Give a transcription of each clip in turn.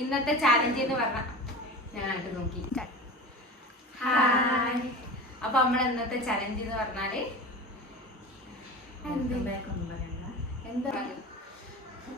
ഇന്നത്തെ ചാലഞ്ച് എന്ന് പറഞ്ഞ ഞാനായിട്ട് നോക്കി. ഹായ്. അപ്പൊ നമ്മളെ ഇന്നത്തെ ചലഞ്ച് എന്ന് പറഞ്ഞാല്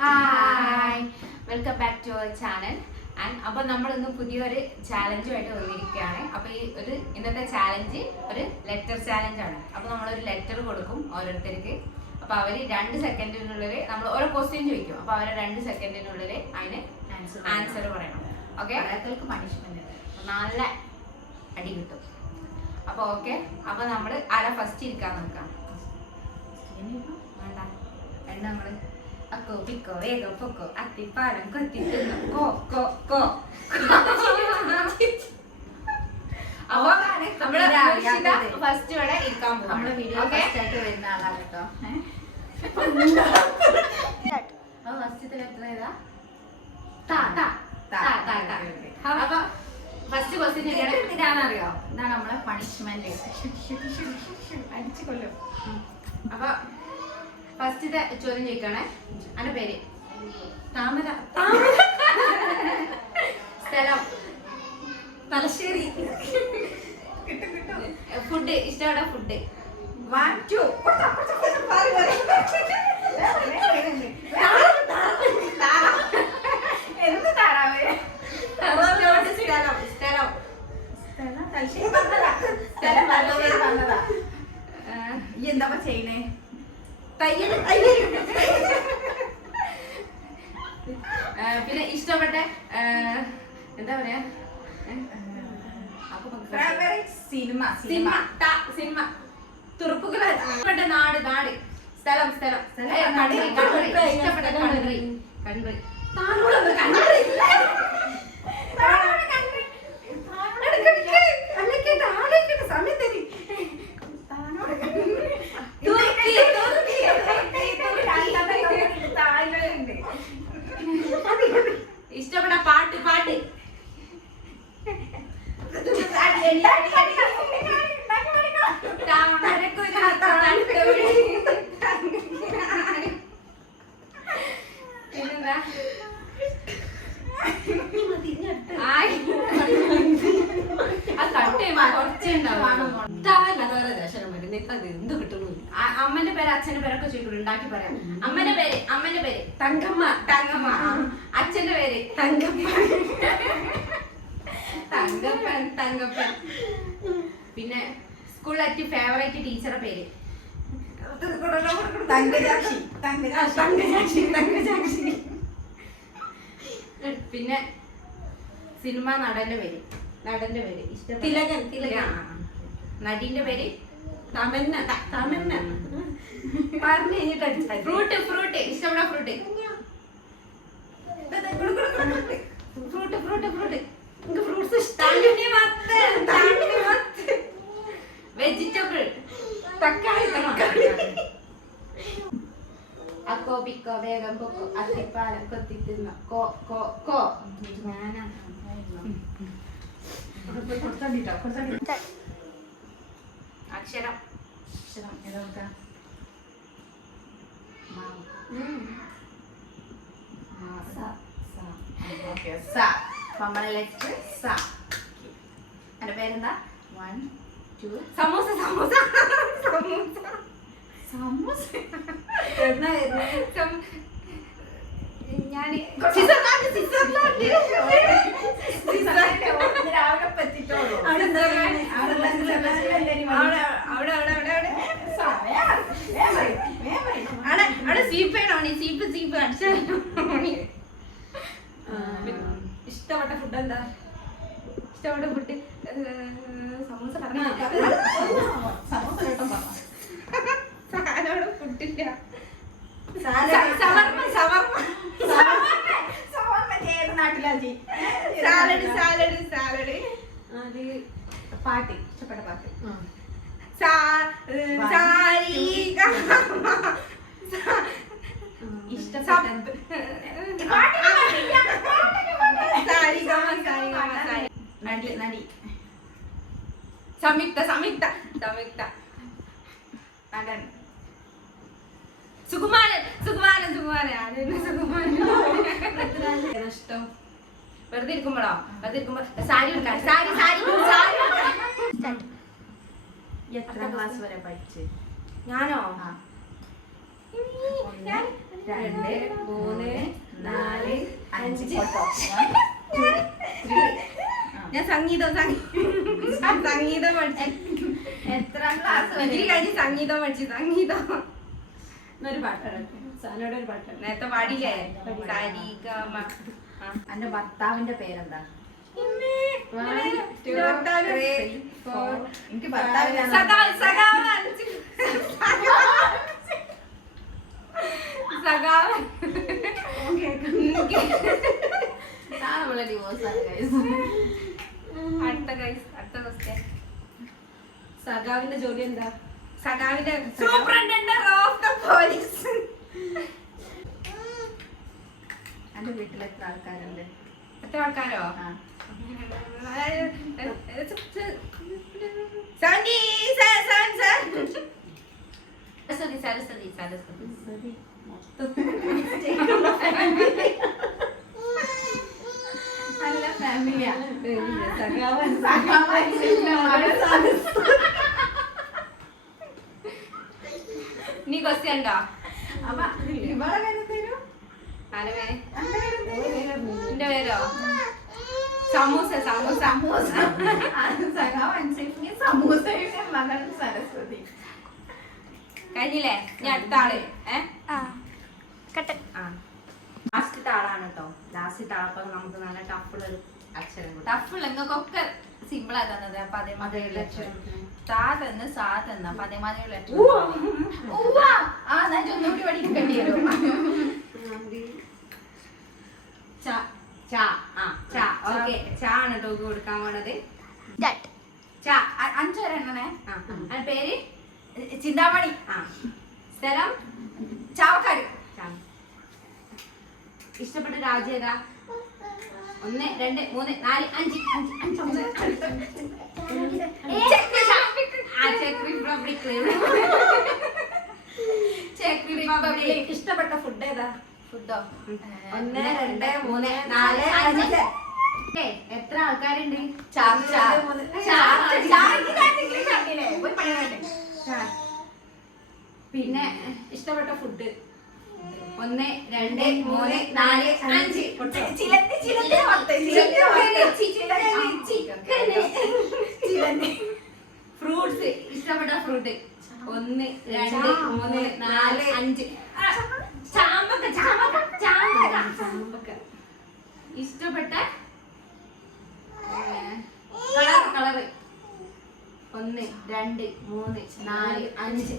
hi, welcome back to our channel. അപ്പൊ നമ്മൾ ഇന്ന് പുതിയൊരു ചാലഞ്ചുമായിട്ട് വന്നിരിക്കുകയാണ്. അപ്പൊ ഈ ഇന്നത്തെ ചാലഞ്ച് ഒരു ലെറ്റർ ചാലഞ്ച് ആണ്. അപ്പൊ നമ്മളൊരു ലെറ്റർ കൊടുക്കും ഓരോരുത്തർക്ക്. അപ്പൊ അവര് 2 സെക്കൻഡിനുള്ളിൽ നമ്മൾ ഓരോ ക്വസ്റ്റ്യൻ ചോദിക്കും. അപ്പൊ അവരെ 2 സെക്കൻഡിനുള്ളിൽ അതിന് ആൻസർ പറയണം. ഓക്കെ, പണിഷ്മെന്റ് നല്ല അടി കിട്ടും. അപ്പൊ ഓക്കെ, അപ്പൊ നമ്മള് ആരാ ഫസ്റ്റ് ഇരിക്കാൻ നോക്കാം. വേണ്ട വേണ്ട, നമ്മള് അക്കോ പിക്കോ വേഗം പൊക്കോ അത്തിപ്പാലം കൊത്തി തിന്നോ കോ കോ കോ. അപ്പൊ നമ്മള് ഫസ്റ്റ് ഇവിടെ ഇരിക്കാൻ പോകും. നമ്മളെ വീഡിയോ ഫസ്റ്റ് ആയിട്ട് വരുന്ന ആളാണ് കേട്ടോ. ഫസ്റ്റത്തെ ലെറ്റർ ഏതാ? അപ്പൊ ഫസ്റ്റ് ക്വസ്റ്റ്യൻ ഇതാണെന്നറിയോ? ഇതാണ് നമ്മളെ പണിഷ്മെന്റ്. അടിച്ചു കൊല്ലും. അപ്പൊ ഫസ്റ്റത്തെ ചോദ്യം ചോദിക്കണേ. അതിന്റെ പേര് താമര. സ്ഥലം തലശ്ശേരി. ഫുഡ് ഇഷ്ടപ്പെട്ട ഫുഡ്? 1 2 എന്ത് താറാവേ? എന്താ ചെയ്യണേ? തയ്യൽ. പിന്നെ ഇഷ്ടപ്പെട്ട എന്താ പറയാ? സിനിമ. സിനിമ സിനിമ. തുറപ്പുകൾ. ഇഷ്ടപ്പെട്ട നാട്. നാട്. സ്ഥലം. സ്ഥലം. ഇഷ്ടപ്പെട്ട കൺട്രി. കൺട്രി. ഇഷ്ടപ്പെട്ട പാട്ട്. പാട്ട്. പിന്നെന്താ? അമ്മന്റെ പേര് അച്ഛന്റെ പേരൊക്കെ ചോദിക്കും. ഉണ്ടാക്കി പറയാം. അമ്മന്റെ പേര് തങ്കമ്മ. തങ്കമ്മ. അച്ഛന്റെ പേര് തങ്കപ്പൻ. തങ്കപ്പൻ. തങ്കപ്പൻ. പിന്നെ സ്കൂളിലെ ഫേവറേറ്റ് ടീച്ചറുടെ പേര് തങ്കജാക്ഷി. തങ്കജാക്ഷി. തങ്കജാക്ഷി. പിന്നെ സിനിമ നടന്റെ പേര്. നടന്റെ പേര് ഇഷ്ടം തിലകൻ. തിലകൻ. നടീന്റെ പേര് തമന്ന. തമന്ന. പറഞ്ഞു കഴിഞ്ഞിട്ട് ഫ്രൂട്ട്. ഫ്രൂട്ട്. ഇഷ്ടപ്പെട്ട fruit? Fruit. Fruit. Fruit. Fruits ഇഷ്ടം. വെജിറ്റബിൾ. തക്കാളി. അക്കോ പിക്കോ വേഗം പൊക്കോ അത്തിപ്പാലം കൊത്തി തിന്നോ കോ കോ കോ. അക്ഷരം. അക്ഷരം ഏതാ? എന്റെ പേരെന്താ? 1 2 സമൂസ. സമൂസ. സമൂസ. ഞാൻ അവിടെ സീപ്പാണോ? സീപ്പ് അടിച്ച. ഇഷ്ടപ്പെട്ട ഫുഡ് എന്താ? ഇഷ്ടപ്പെട്ട ഫുഡ് സമൂസ. പറഞ്ഞ ഫുഡില്ല. നാട്ടിലാജി. സാലഡ്. സാലഡ്. സാലഡ്. അത് പാട്ട്. ഇഷ്ടപ്പെട്ട പാട്ട് നടി. സംയുക്ത. സംയുക്ത. സംയുക്ത. നടൻ സുകുമാരൻ. സുകുമാരൻ. സുകുമാരൻ. സുകുമാരൻ. ഇഷ്ടം വെറുതെ ഇരിക്കുമ്പോഴോ വെറുതെ ഇരിക്കുമ്പോ സാരി എടുക്കാൻ സാരി സാരി സാരി എത്രാം ക്ലാസ് വരെ പഠിച്ച്? ഞാനോ 1 2 3 4 5 ഫോട്ടോ. ഞാൻ സംഗീതം സംഗീതം പഠിച്ചു. എത്രാം ക്ലാസ് വരെ? ഡിഗ്രി കഴിഞ്ഞ് സംഗീതം പഠിച്ചു. സംഗീതം ഒരു പാട്ടാണ് സാനോട് ഒരു പാട്ടാണ് നേരത്തെ പാടിയില്ലേ? സരിഗമ. എന്റെ ഭർത്താവിന്റെ പേരെന്താ? എനിക്ക് ഭർത്താവിന്റെ സഖാവിന്റെ ജോലി എന്താ? സഖാവിന്റെ സൂപ്രണ്ടന്റ് ഓഫ് ദ പോലീസ്. എന്റെ വീട്ടിൽ എത്ര ആൾക്കാരുണ്ട്? എത്ര ആൾക്കാരോ? സരസ്വതി. നല്ല ഫാമിലിയാ. നീ ക്വസ്റ്റ്യൻ ഉണ്ടോ? അപ്പൊ ഇവളെ പേരെന്തേനു? എന്റെ പേരോ? സമൂസ. സമൂസയുടെ മകൾ സരസ്വതി. കഴിഞ്ഞില്ലേ? ഞാൻ അടുത്ത ആള്. ലാസ്റ്റത്തെ ആളാണ് കേട്ടോ. ലാസ്റ്റത്തെ ആളപ്പോ നമുക്ക് നല്ല ടഫുള്ളൊരു അക്ഷരം. ടഫുള്ള നിങ്ങൾക്കൊക്കെ സിമ്പിൾ ആ തന്നത്. അപ്പൊ അതേമാതിരിയുള്ള അക്ഷരം സാ തന്ന് അപ്പൊ അതേമാതിരിയുള്ള അക്ഷരം ഒന്നുകൂടി പഠിക്കേണ്ടി വരും. ആണ് ടോക്ക് കൊടുക്കാൻ പോണത്. 5 വരെ എണ്ണണേ. പേര് ചിന്താമണി. സ്ഥലം ചാവക്കാട്. ഇഷ്ടപ്പെട്ട രാജ്യം ഏതാ? 1 2 3 4 5 ചെക്ക് റിപ്പബ്ലിക്. ഇഷ്ടപ്പെട്ട ഫുഡ് ഏതാ? ഫുഡോ? 1 2 3 4 5. എത്ര ആൾക്കാരുണ്ട്? പിന്നെ ഇഷ്ടപ്പെട്ട ഫുഡ്? 1 2 3 4 5. ഫ്രൂട്ട്സ്. ഇഷ്ടപ്പെട്ട ഫ്രൂട്ട്? 1 2 3 4 5. ചാമ്പക്ക. ഇഷ്ടപ്പെട്ട കളറ്? 1 2 3 4 5.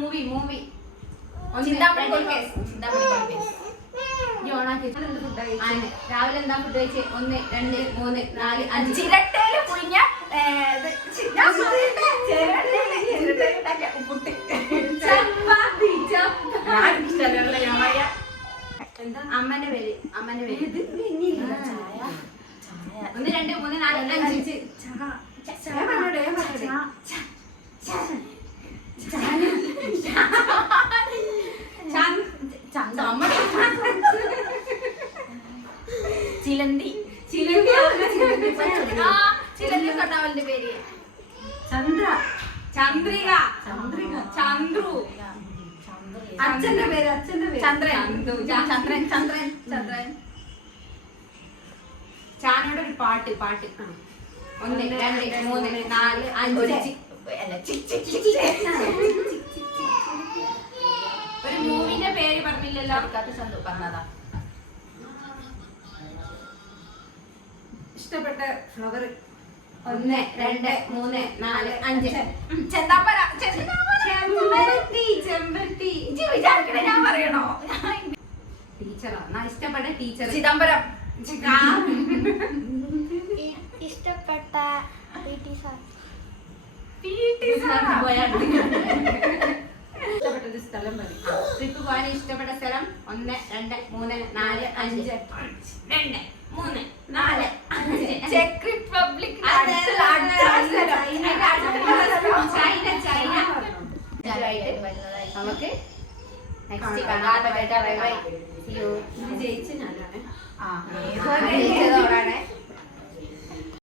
മൂവി രാവിലെ എന്താ ഫുഡ് കഴിച്ചേ? 1 2 3 4 5. ചിരട്ടയില് പുഴിഞ്ഞ അമ്മന്റെ പേര് 1 2 3 4 5. ചിലന്തി. കർത്താവിന്റെ പേര് ചന്ദ്രിക. ചന്ദ്രു. അച്ഛന്റെ പേര്? ചന്ദ്രൻ. ചാനോട് ഒരു പാട്ട്. 1 2 3 4 5. ഒരു മൂവിന്റെ പേര് പറഞ്ഞില്ലല്ലോ. ചന്തു പറഞ്ഞതാ. ഇഷ്ടപ്പെട്ട ഫ്ലവർ? 1 2 3 4 5. ചെമ്പരത്തി. ഞാൻ പറയണോ? ടീച്ചറോ? ഇഷ്ടപ്പെട്ട ടീച്ചർ? ചിദംബരം. ഇഷ്ടപ്പെട്ട ഇഷ്ടപ്പെട്ട സ്ഥലം പറയും. ട്രിപ്പ് പോകാൻ ഇഷ്ടപ്പെട്ട സ്ഥലം? 1 2 3 4 5. 2 3 4 5. Check republic. ചൈന. ആയിട്ട് നമുക്ക് നെക്സ്റ്റ് കാണാം. Bye bye. See you. ജയിച്ചു ഞാനാണ് ആ.